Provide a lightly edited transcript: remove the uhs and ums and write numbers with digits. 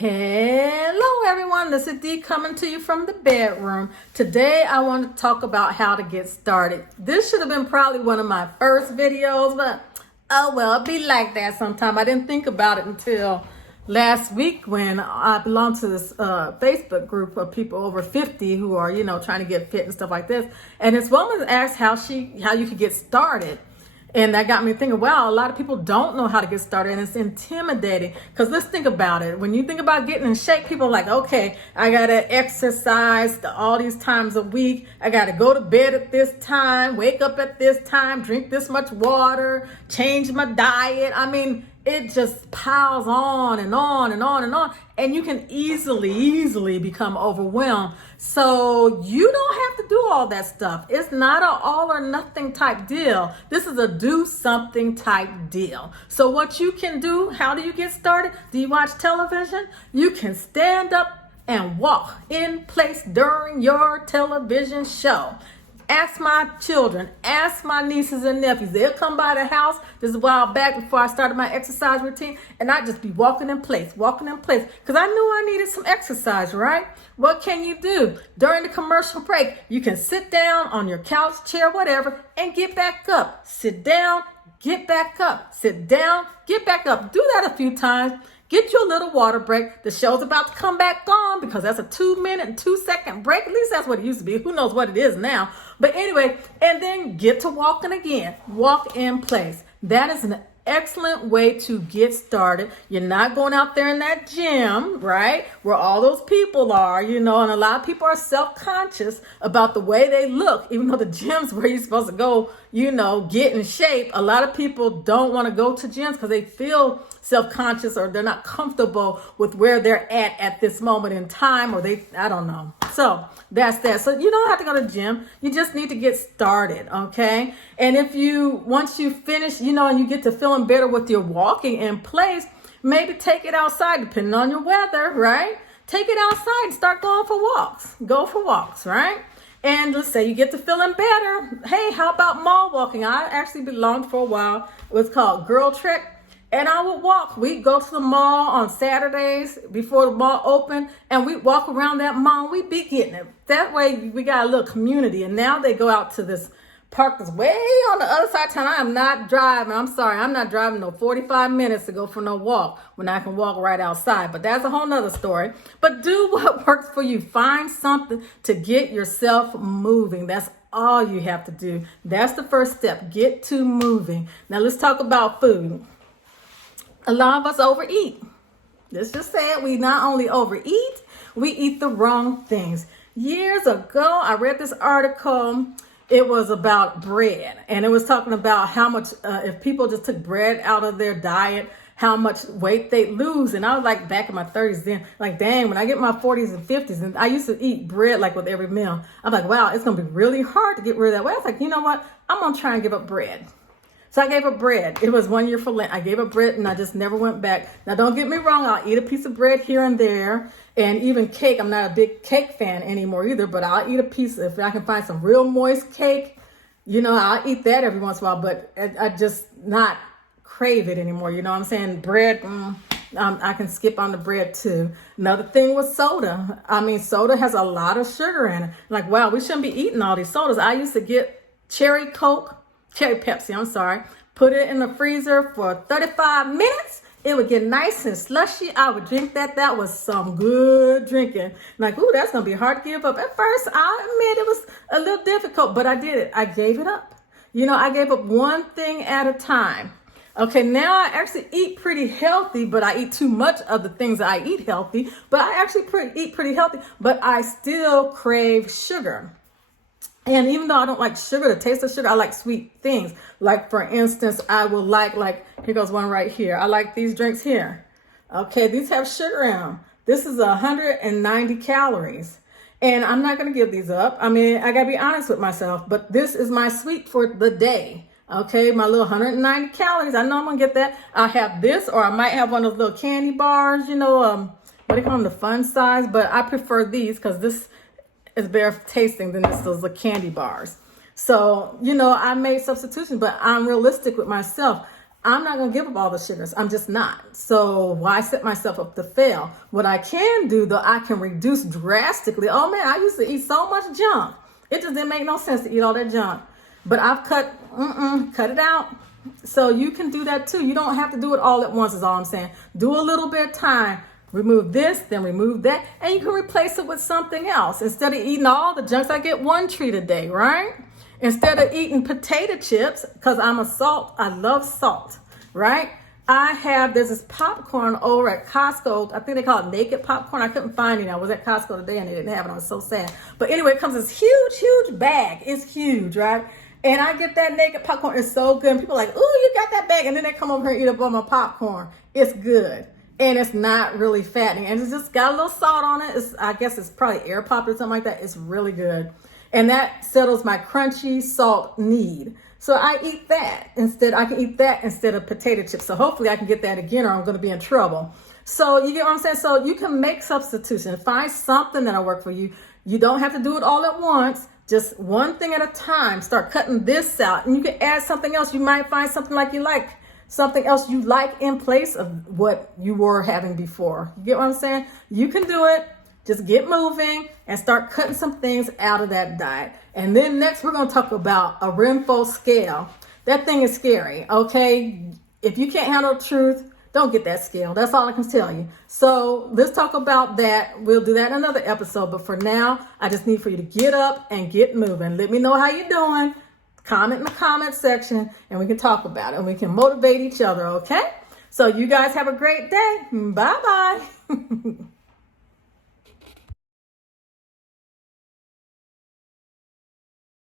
Hello everyone, this is Dee coming to you from the bedroom. Today I want to talk about how to get started. This should have been probably one of my first videos, but oh well, it be like that sometime. I didn't think about it until last week when I belong to this Facebook group of people over 50 who are, trying to get fit and stuff like this. And this woman asked how you could get started. And that got me thinking, wow, a lot of people don't know how to get started, and it's intimidating. Because let's think about it. When you think about getting in shape, people are like, okay, I got to exercise all these times a week. I got to go to bed at this time, wake up at this time, drink this much water, change my diet. I mean, it just piles on and on and on and on. And you can easily become overwhelmed. So you don't have to do all that stuff. It's not an all or nothing type deal. This is a do something type deal. So what you can do, how do you get started? Do you watch television? You can stand up and walk in place during your television show. Ask my children, ask my nieces and nephews. They'll come by the house. This is a while back before I started my exercise routine, and I'd just be walking in place, because I knew I needed some exercise, right? What can you do? During the commercial break, you can sit down on your couch, chair, whatever, and get back up. Sit down, get back up. Sit down, get back up. Do that a few times. Get you a little water break. The show's about to come back on because that's a 2-minute and 2-second break. At least that's what it used to be. Who knows what it is now? But anyway, and then get to walking again. Walk in place. That is an excellent way to get started. You're not going out there in that gym, right? Where all those people are, and a lot of people are self-conscious about the way they look, even though the gym's where you're supposed to go, get in shape. A lot of people don't want to go to gyms because they feel self-conscious or they're not comfortable with where they're at this moment in time, or I don't know. So that's that. So you don't have to go to the gym. You just need to get started, okay? And once you finish, and you get to feeling better with your walking in place, maybe take it outside, depending on your weather, right? Take it outside and start going for walks. Go for walks, right? And let's say you get to feeling better. Hey, how about mall walking? I actually belonged for a while. It was called Girl Trek. And I would walk. We'd go to the mall on Saturdays before the mall opened, and we'd walk around that mall. We'd be getting it. That way, we got a little community. And now they go out to this park that's way on the other side of town. I am not driving. I'm sorry. I'm not driving no 45 minutes to go for no walk when I can walk right outside. But that's a whole nother story. But do what works for you. Find something to get yourself moving. That's all you have to do. That's the first step. Get to moving. Now, let's talk about food. A lot of us overeat. Let's just say it. We not only overeat, we eat the wrong things. Years ago, I read this article. It was about bread. And it was talking about how much, if people just took bread out of their diet, how much weight they lose. And I was like back in my 30s then, like, dang, when I get my 40s and 50s, and I used to eat bread like with every meal. I'm like, wow, it's going to be really hard to get rid of that weight. I was like, you know what? I'm going to try and give up bread. So I gave up bread. It was 1 year for Lent. I gave up bread and I just never went back. Now, don't get me wrong. I'll eat a piece of bread here and there, and even cake. I'm not a big cake fan anymore either, but I'll eat a piece. If I can find some real moist cake, I'll eat that every once in a while, but I just not crave it anymore. You know what I'm saying? Bread, I can skip on the bread too. Another thing was soda. I mean, soda has a lot of sugar in it. Like, wow, we shouldn't be eating all these sodas. I used to get cherry Pepsi, put it in the freezer for 35 minutes. It would get nice and slushy. I would drink that. That was some good drinking. Like, ooh, that's going to be hard to give up. At first, I admit it was a little difficult, but I did it. I gave it up. I gave up one thing at a time. Okay, now I actually eat pretty healthy, but I eat too much of the things that I eat healthy. But I actually eat pretty healthy, but I still crave sugar. And even though I don't like sugar, the taste of sugar, I like sweet things. Like, for instance, I will like, here goes one right here. I like these drinks here. Okay, these have sugar in them. This is 190 calories. And I'm not going to give these up. I mean, I got to be honest with myself, but this is my sweet for the day. Okay, my little 190 calories. I know I'm going to get that. I have this, or I might have one of those little candy bars, what do you call them, the fun size? But I prefer these because this is better tasting than those candy bars. So, I made substitutions, but I'm realistic with myself. I'm not going to give up all the sugars. I'm just not. So why set myself up to fail? What I can do, though, I can reduce drastically. Oh, man, I used to eat so much junk. It just didn't make no sense to eat all that junk. But I've cut it out. So you can do that, too. You don't have to do it all at once is all I'm saying. Do a little bit of time. Remove this, then remove that. And you can replace it with something else. Instead of eating all the junks, I get one treat a day, right? Instead of eating potato chips, because I love salt, right? There's this popcorn over at Costco. I think they call it naked popcorn. I couldn't find it. I was at Costco today and they didn't have it. I was so sad. But anyway, it comes this huge, huge bag. It's huge, right? And I get that naked popcorn. It's so good. And people are like, ooh, you got that bag. And then they come over here and eat up all my popcorn. It's good. And it's not really fattening. And it's just got a little salt on it. I guess it's probably air popped or something like that. It's really good. And that settles my crunchy salt need. So I eat that instead. I can eat that instead of potato chips. So hopefully I can get that again or I'm going to be in trouble. So you get what I'm saying? So you can make substitutions. Find something that'll work for you. You don't have to do it all at once. Just one thing at a time. Start cutting this out. And you can add something else. You might find something something else you like in place of what you were having before. You get what I'm saying? You can do it. Just get moving and start cutting some things out of that diet. And then next we're going to talk about a Renfo scale. That thing is scary, okay? If you can't handle the truth, don't get that scale. That's all I can tell you. So let's talk about that. We'll do that in another episode. But for now, I just need for you to get up and get moving. Let me know how you're doing. Comment in the comment section and we can talk about it. And we can motivate each other, okay? So you guys have a great day. Bye-bye.